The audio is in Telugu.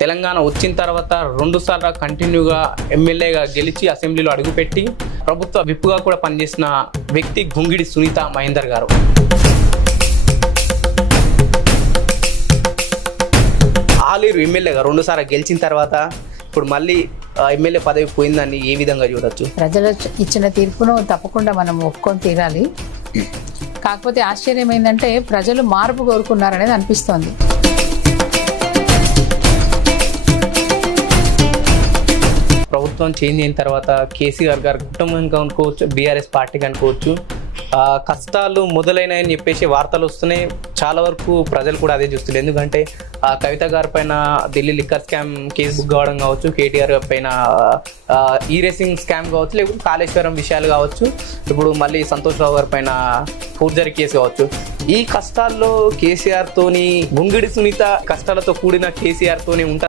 తెలంగాణ వచ్చిన తర్వాత 2 సార్లు కంటిన్యూగా ఎమ్మెల్యేగా గెలిచి అసెంబ్లీలో అడుగుపెట్టి ప్రభుత్వ విప్పుగా కూడా పనిచేసిన వ్యక్తి గుంగిడి సునీత మహేందర్ గారు. ఆలేరు ఎమ్మెల్యేగా 2 సార్లు గెలిచిన తర్వాత ఇప్పుడు మళ్ళీ ఎమ్మెల్యే పదవి పోయిందని ఏ విధంగా చూడొచ్చు? ప్రజలు ఇచ్చిన తీర్పును తప్పకుండా మనం ఒప్పుకొని తీరాలి. కాకపోతే ఆశ్చర్యం ఏంటంటే ప్రజలు మార్పు కోరుకున్నారనేది అనిపిస్తోంది. ప్రభుత్వం చేంజ్ అయిన తర్వాత కేసీఆర్ గారి కుటుంబంగా అనుకోవచ్చు, బీఆర్ఎస్ పార్టీకి అనుకోవచ్చు, కష్టాలు మొదలైనాయని చెప్పేసి వార్తలు వస్తున్నాయి. చాలా వరకు ప్రజలు కూడా అదే చూస్తున్నారు. ఎందుకంటే కవిత గారి పైన Delhi liquor scam case book కావడం కావచ్చు, కేటీఆర్ పైన ఈ రేసింగ్ స్కామ్ కావచ్చు, లేకపోతే కాళేశ్వరం విషయాలు కావచ్చు, ఇప్పుడు మళ్ళీ సంతోష్ రావు గారి పైన ఫోర్జరీ కేసు కావచ్చు. ఈ కష్టాల్లో కేసీఆర్ తోని గుంగిడి సునీత కష్టాలతో కూడిన కేసీఆర్ తోని ఉంటారు.